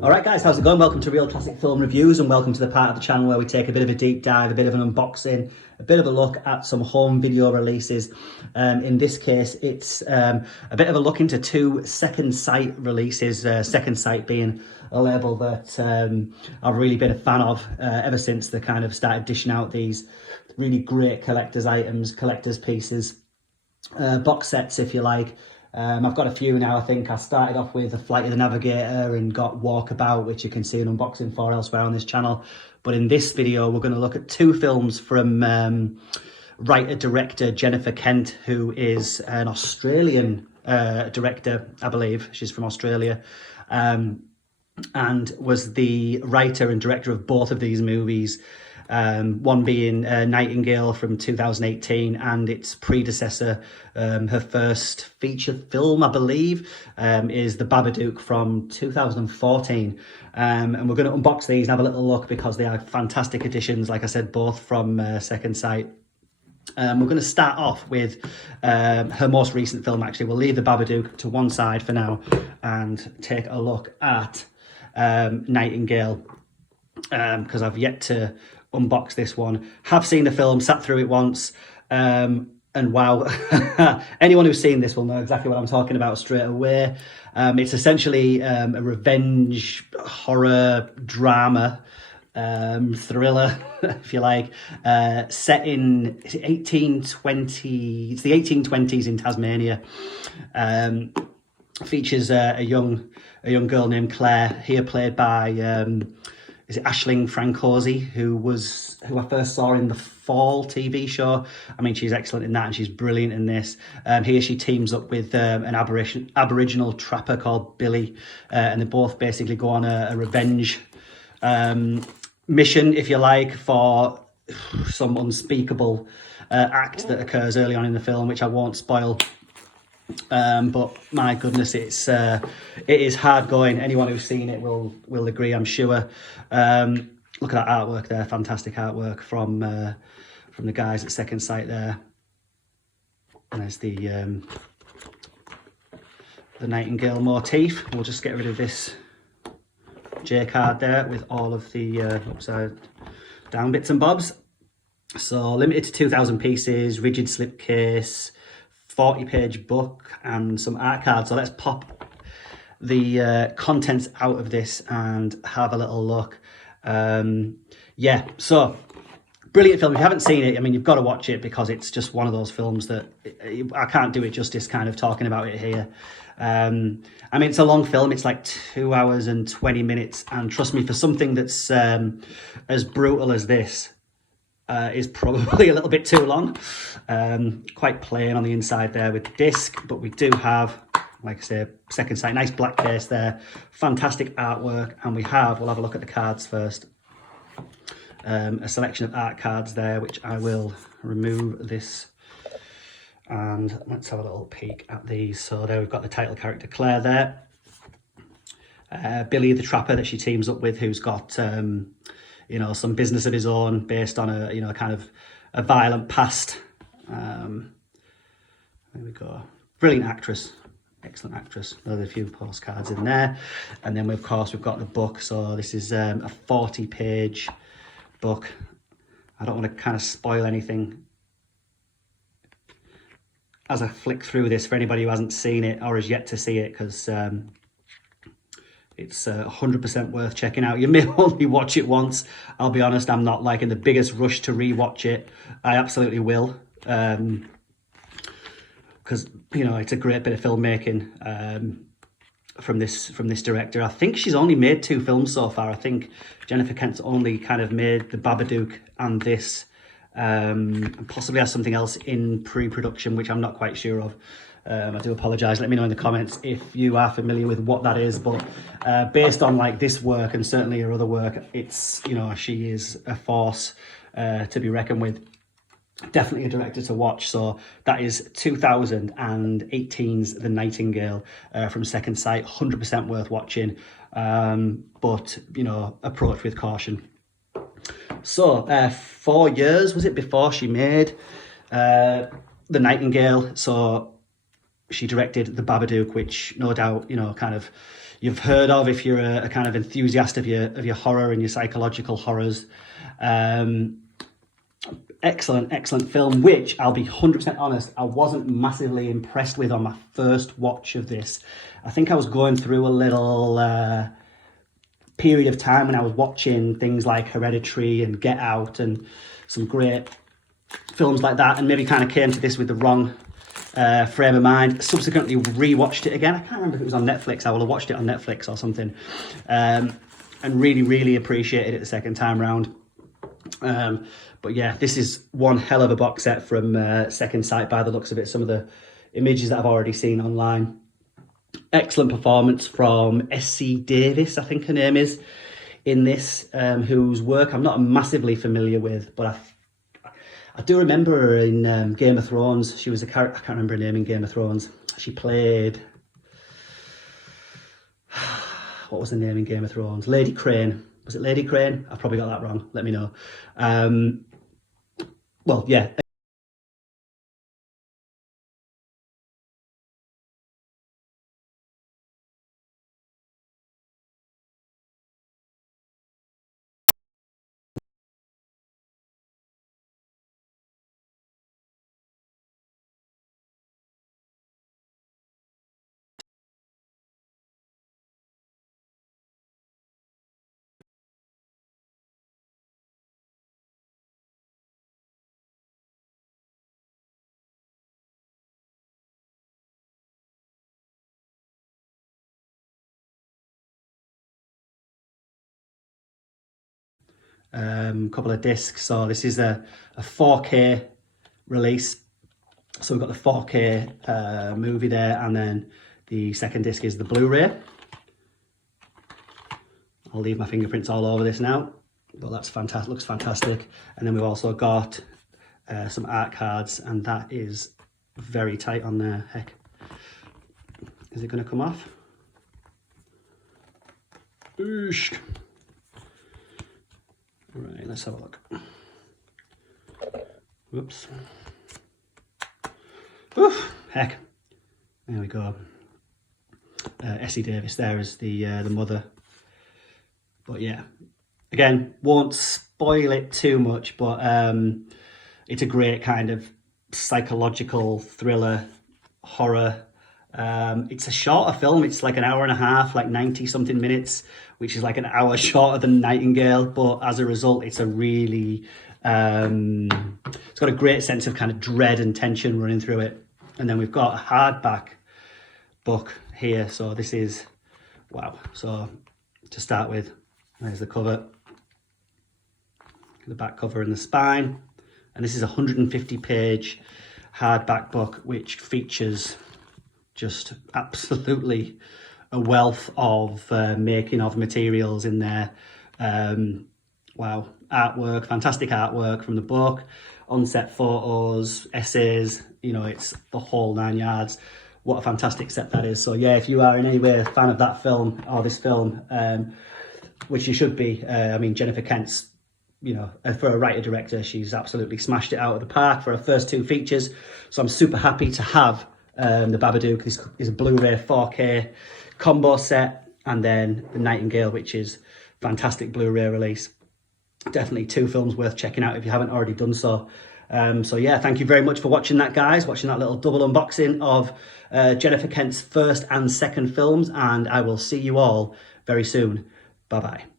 Alright guys, how's it going? Welcome to Real Classic Film Reviews and welcome to the part of the channel where we take a bit of a deep dive, a bit of an unboxing, a bit of a look at some home video releases. In this case, it's a bit of a look into two Second Sight releases, Second Sight being a label that I've really been a fan of ever since they kind of started dishing out these really great collector's items, collector's pieces, box sets if you like. I've got a few now. I think I started off with A Flight of the Navigator and got Walkabout, which you can see an unboxing for elsewhere on this channel. But in this video, we're going to look at two films from writer-director Jennifer Kent, who is an Australian director, I believe. She's from Australia. And was the writer and director of both of these movies. One being Nightingale from 2018 and its predecessor, her first feature film, I believe, is The Babadook from 2014. And we're going to unbox these and have a little look because they are fantastic additions, like I said, both from Second Sight. We're going to start off with her most recent film, actually. We'll leave The Babadook to one side for now and take a look at Nightingale because I've yet to unbox this one. Have seen the film, sat through it once, and wow, anyone who's seen this will know exactly what I'm talking about straight away. It's essentially a revenge horror drama thriller, if you like, set in 1820. It's the 1820s in Tasmania. Features a young girl named Claire, here played by is it Aisling Franciosi, who I first saw in the Fall TV show. I mean, she's excellent in that and she's brilliant in this. Here she teams up with an Aboriginal trapper called Billy, and they both basically go on a revenge mission, if you like, for some unspeakable act that occurs early on in the film, which I won't spoil. But my goodness, it is hard going. Anyone who's seen it will agree, I'm sure. Look at that artwork there, fantastic artwork from the guys at Second Sight there. And there's the Nightingale motif. We'll just get rid of this J card there with all of the upside down bits and bobs. So limited to 2,000 pieces, rigid slipcase, 40-page book and some art cards. So let's pop the contents out of this and have a little look. Yeah, so brilliant film. If you haven't seen it, I mean, you've got to watch it because it's just one of those films that I can't do it justice kind of talking about it here. I mean, it's a long film. It's like 2 hours and 20 minutes. And trust me, for something that's as brutal as this, is probably a little bit too long. Quite plain on the inside there with the disc, but we do have, like I say, Second Sight, nice black case there, fantastic artwork, and we'll have a look at the cards first. A selection of art cards there, which I will remove this, and let's have a little peek at these. So there we've got the title character Claire there, Billy the trapper that she teams up with, who's got you know, some business of his own based on a, you know, kind of a violent past. There we go. Brilliant actress. Excellent actress. There's a few postcards in there. And then, of course, we've got the book. So this is a 40-page book. I don't want to kind of spoil anything as I flick through this for anybody who hasn't seen it or has yet to see it, because it's 100% worth checking out. You may only watch it once. I'll be honest, I'm not like in the biggest rush to rewatch it. I absolutely will, because you know, it's a great bit of filmmaking from this director. I think she's only made 2 films so far. I think Jennifer Kent's only kind of made The Babadook and this, and possibly has something else in pre-production, which I'm not quite sure of. I do apologise. Let me know in the comments if you are familiar with what that is. But based on like this work and certainly her other work, it's, you know, she is a force to be reckoned with. Definitely a director to watch. So that is 2018's The Nightingale from Second Sight. 100% worth watching, but you know, approach with caution. So 4 years was it before she made The Nightingale? So she directed The Babadook, which no doubt, you know, kind of you've heard of if you're a kind of enthusiast of your horror and your psychological horrors. Excellent film, which I'll be 100% honest, I wasn't massively impressed with on my first watch of this. I think I was going through a little period of time when I was watching things like Hereditary and Get Out and some great films like that, and maybe kind of came to this with the wrong frame of mind. Subsequently rewatched it again. I can't remember if it was on Netflix. I will have watched it on Netflix or something, and really appreciated it the second time round. But yeah, this is one hell of a box set from Second Sight by the looks of it. Some of the images that I've already seen online. Excellent performance from Essie Davis, I think her name is, in this, whose work I'm not massively familiar with, but I do remember her in Game of Thrones. She was a character, I can't remember her name in Game of Thrones. She played, what was her name in Game of Thrones? Lady Crane. Was it Lady Crane? I've probably got that wrong. Let me know. Well, yeah. Couple of discs. So this is a 4K release. So we've got the 4K movie there, and then the second disc is the Blu-Ray. I'll leave my fingerprints all over this now, but that's fantastic. Looks fantastic. And then we've also got some art cards, and that is very tight on there. Heck, is it going to come off? Oosh. Right, let's have a look. Whoops. Oof, heck. There we go. Essie Davis there is the mother. But yeah, again, won't spoil it too much, but it's a great kind of psychological thriller, horror. It's a shorter film. It's like an hour and a half, like 90 something minutes, which is like an hour shorter than Nightingale. But as a result, it's a really, it's got a great sense of kind of dread and tension running through it. And then we've got a hardback book here. So this is, wow. So to start with, there's the cover, the back cover and the spine. And this is a 150-page hardback book, which features just absolutely a wealth of making of materials in there. Wow, artwork, fantastic artwork from the book, on-set photos, essays, you know, it's the whole 9 yards. What a fantastic set that is. So yeah, if you are in any way a fan of that film or this film, which you should be, I mean, Jennifer Kent's, you know, for a writer-director, she's absolutely smashed it out of the park for her first 2 features. So I'm super happy to have the Babadook. This is a Blu-ray 4K combo set, and then the Nightingale, which is fantastic Blu-ray release. Definitely 2 films worth checking out if you haven't already done so. So yeah, thank you very much for watching that, guys, watching that little double unboxing of Jennifer Kent's first and second films, and I will see you all very soon. Bye-bye.